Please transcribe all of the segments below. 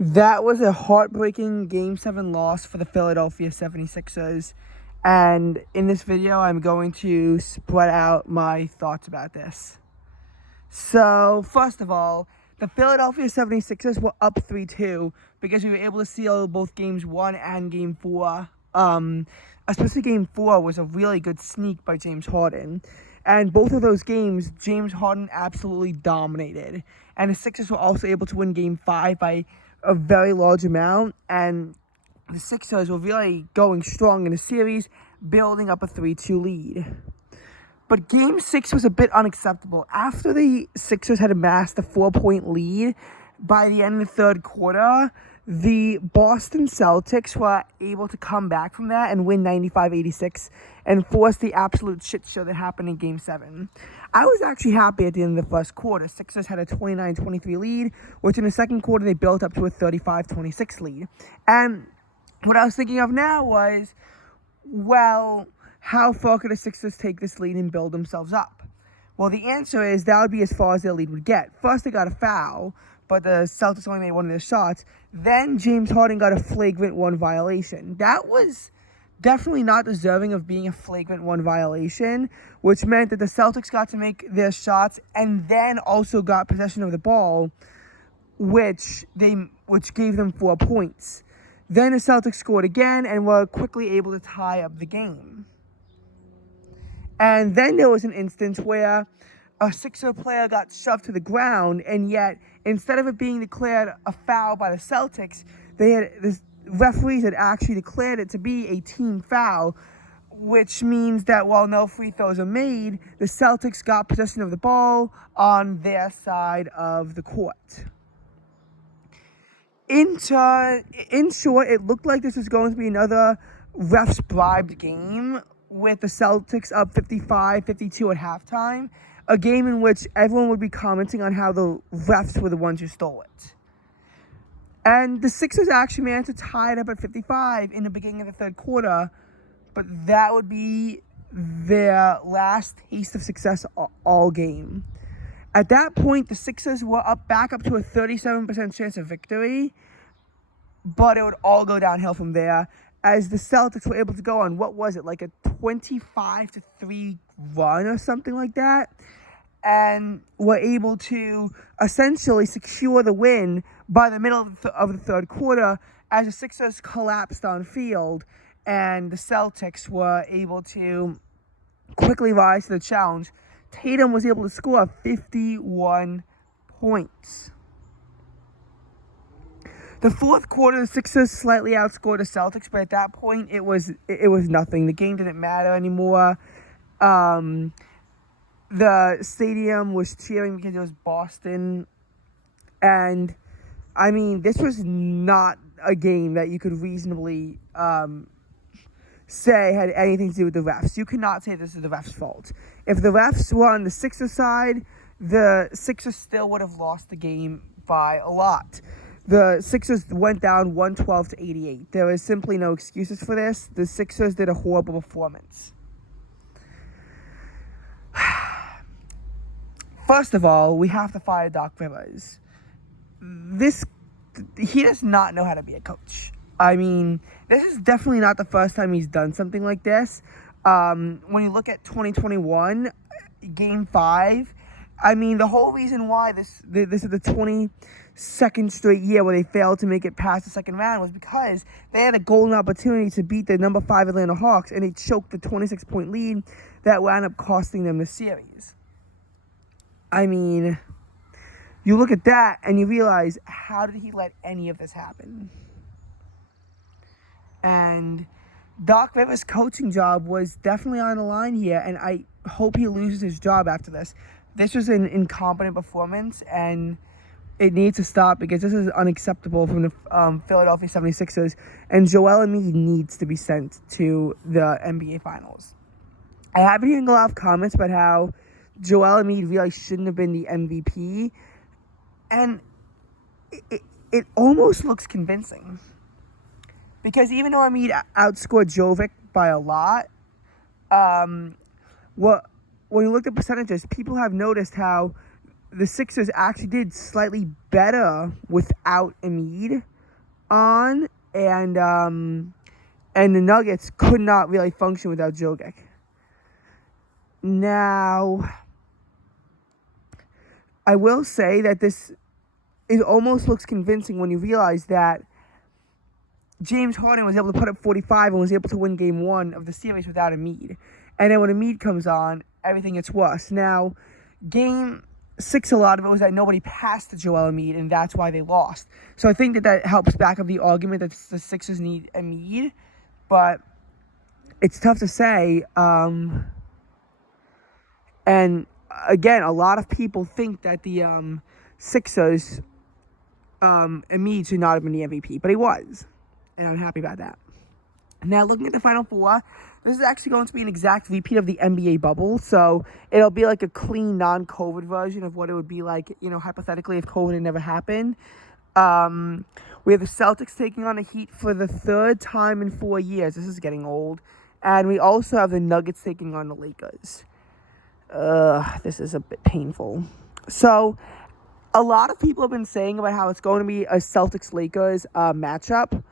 That was a heartbreaking Game 7 loss for the Philadelphia 76ers. And in this video, I'm going to spread out my thoughts about this. So, first of all, the Philadelphia 76ers were up 3-2 because we were able to seal both Games 1 and Game 4. Especially Game 4 was a really good sneak by James Harden. And both of those games, James Harden absolutely dominated. And the Sixers were also able to win Game 5 by a very large amount. And the Sixers were really going strong in the series, building up a 3-2 lead. But Game 6 was a bit unacceptable. After the Sixers had amassed a 4-point lead, by the end of the third quarter, the Boston Celtics were able to come back from that and win 95-86 and force the absolute shit show that happened in Game 7. I was actually happy at the end of the first quarter. Sixers had a 29-23 lead, which in the second quarter they built up to a 35-26 lead. And what I was thinking of now was, well, how far could the Sixers take this lead and build themselves up? Well, the answer is that would be as far as their lead would get. First, they got a foul, but the Celtics only made one of their shots. Then James Harden got a flagrant 1 violation. That was definitely not deserving of being a flagrant 1 violation, which meant that the Celtics got to make their shots and then also got possession of the ball, which gave them 4 points. Then the Celtics scored again and were quickly able to tie up the game. And then there was an instance where a Sixer player got shoved to the ground, and yet instead of it being declared a foul by the Celtics, the referees had actually declared it to be a team foul, which means that while no free throws are made, the Celtics got possession of the ball on their side of the court. In short, it looked like this was going to be another refs bribed game, with the Celtics up 55-52 at halftime, a game in which everyone would be commenting on how the refs were the ones who stole it. And the Sixers actually managed to tie it up at 55 in the beginning of the third quarter, but that would be their last taste of success all game. At that point, the Sixers were back up to a 37% chance of victory, but it would all go downhill from there, as the Celtics were able to go on, what was it, like a 25-3 run or something like that, and were able to essentially secure the win by the middle of the third quarter, as the Sixers collapsed on field, and the Celtics were able to quickly rise to the challenge. Tatum was able to score 51 points. The fourth quarter, the Sixers slightly outscored the Celtics, but at that point, it was nothing. The game didn't matter anymore. The stadium was cheering because it was Boston. And, I mean, this was not a game that you could reasonably say had anything to do with the refs. You cannot say this is the refs' fault. If the refs were on the Sixers side, the Sixers still would have lost the game by a lot. The Sixers went down 112-88. There is simply no excuses for this. The Sixers did a horrible performance. First of all, we have to fire Doc Rivers. He does not know how to be a coach. I mean, this is definitely not the first time he's done something like this. When you look at 2021, Game 5, I mean, the whole reason why this is the 22nd straight year where they failed to make it past the second round was because they had a golden opportunity to beat the number 5 Atlanta Hawks, and they choked the 26-point lead that wound up costing them the series. I mean, you look at that and you realize, how did he let any of this happen? And Doc Rivers' coaching job was definitely on the line here, and I hope he loses his job after this. This was an incompetent performance, and it needs to stop because this is unacceptable from the Philadelphia 76ers, and Joel Embiid needs to be sent to the NBA Finals. I have been hearing a lot of comments about how Joel Embiid really shouldn't have been the MVP, and it almost looks convincing. Because even though Embiid outscored Jovic by a lot, when you look at percentages, people have noticed how the Sixers actually did slightly better without Embiid on, and the Nuggets could not really function without Jokic. Now, I will say that it almost looks convincing when you realize that James Harden was able to put up 45 and was able to win Game 1 of the series without Embiid. And then when Embiid comes on, everything gets worse. Now, Game 6, a lot of it was that nobody passed to Joel Embiid, and that's why they lost. So I think that helps back up the argument that the Sixers need Embiid, but it's tough to say. And again, a lot of people think that the Sixers, Embiid should not have been the MVP, but he was, and I'm happy about that. Now, looking at the Final Four, this is actually going to be an exact repeat of the NBA bubble, so it'll be like a clean, non-COVID version of what it would be like, hypothetically, if COVID had never happened. We have the Celtics taking on the Heat for the third time in 4 years. This is getting old. And we also have the Nuggets taking on the Lakers. This is a bit painful. So, a lot of people have been saying about how it's going to be a Celtics-Lakers matchup,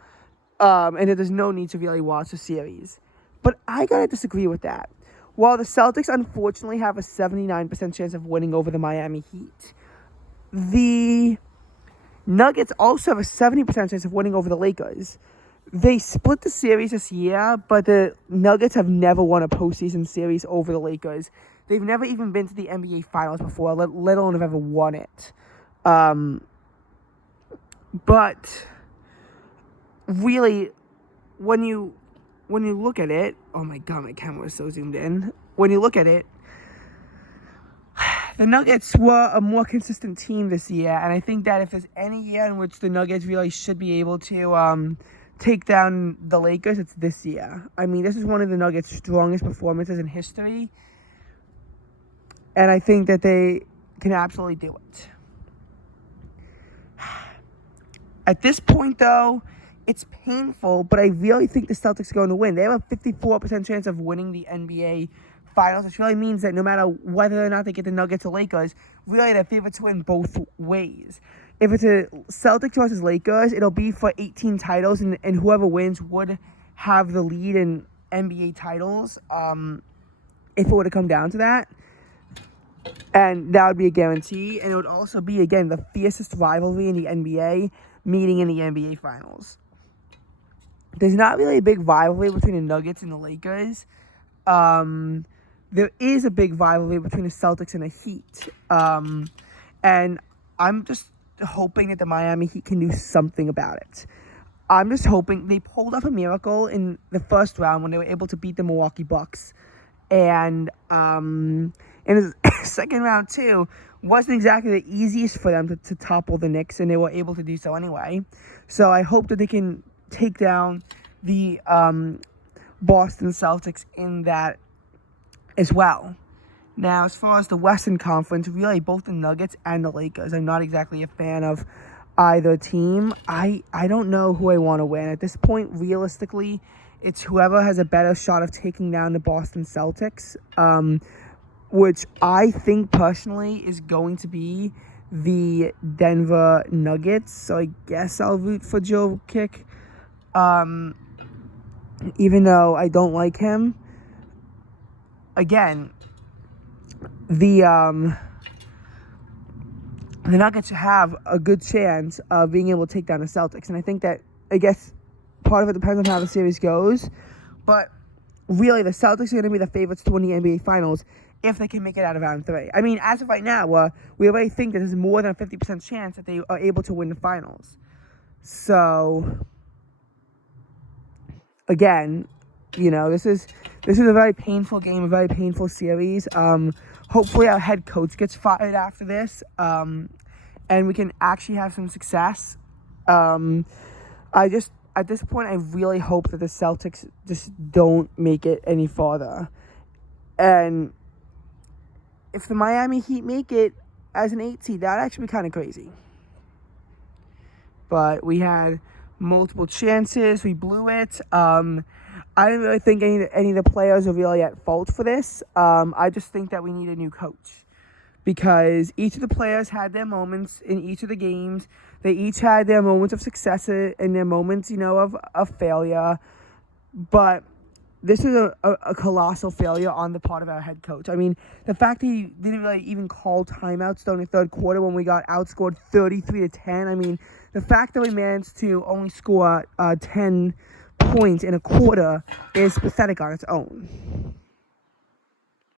and that there's no need to really watch the series. But I gotta disagree with that. While the Celtics unfortunately have a 79% chance of winning over the Miami Heat, the Nuggets also have a 70% chance of winning over the Lakers. They split the series this year, but the Nuggets have never won a postseason series over the Lakers. They've never even been to the NBA Finals before, let alone have ever won it. But really, when you look at it, oh my god, my camera is so zoomed in. When you look at it, the Nuggets were a more consistent team this year, and I think that if there's any year in which the Nuggets really should be able to take down the Lakers, it's this year. I mean, this is one of the Nuggets' strongest performances in history, and I think that they can absolutely do it. At this point, though, it's painful, but I really think the Celtics are going to win. They have a 54% chance of winning the NBA Finals, which really means that no matter whether or not they get the Nuggets or Lakers, really they're favored to win both ways. If it's a Celtics versus Lakers, it'll be for 18 titles, and whoever wins would have the lead in NBA titles, if it were to come down to that. And that would be a guarantee, and it would also be, again, the fiercest rivalry in the NBA, meeting in the NBA Finals. There's not really a big rivalry between the Nuggets and the Lakers. There is a big rivalry between the Celtics and the Heat. And I'm just hoping that the Miami Heat can do something about it. I'm just hoping they pulled off a miracle in the first round when they were able to beat the Milwaukee Bucks. And in the second round, too, wasn't exactly the easiest for them to topple the Knicks, and they were able to do so anyway. So I hope that they can take down the Boston Celtics in that as well. Now, as far as the Western Conference, really both the Nuggets and the Lakers, I'm not exactly a fan of either team. I don't know who I want to win. At this point, realistically, it's whoever has a better shot of taking down the Boston Celtics, which I think personally is going to be the Denver Nuggets. So I guess I'll root for Jokic, even though I don't like him. Again, the Nuggets have a good chance of being able to take down the Celtics. And I think that, I guess, part of it depends on how the series goes. But really, the Celtics are going to be the favorites to win the NBA Finals if they can make it out of round 3. I mean, as of right now, we already think that there's more than a 50% chance that they are able to win the Finals. So, again, this is a very painful game, a very painful series. Hopefully our head coach gets fired after this, and we can actually have some success. At this point, I really hope that the Celtics just don't make it any farther. And if the Miami Heat make it as an 8 seed, that'd actually be kind of crazy. But we had multiple chances. We blew it. I don't really think any of the players are really at fault for this. I just think that we need a new coach. because each of the players had their moments in each of the games. They each had their moments of success and their moments, of failure. But this is a colossal failure on the part of our head coach. I mean, the fact that he didn't really even call timeouts during the third quarter when we got outscored 33-10. I mean, the fact that we managed to only score 10 points in a quarter is pathetic on its own.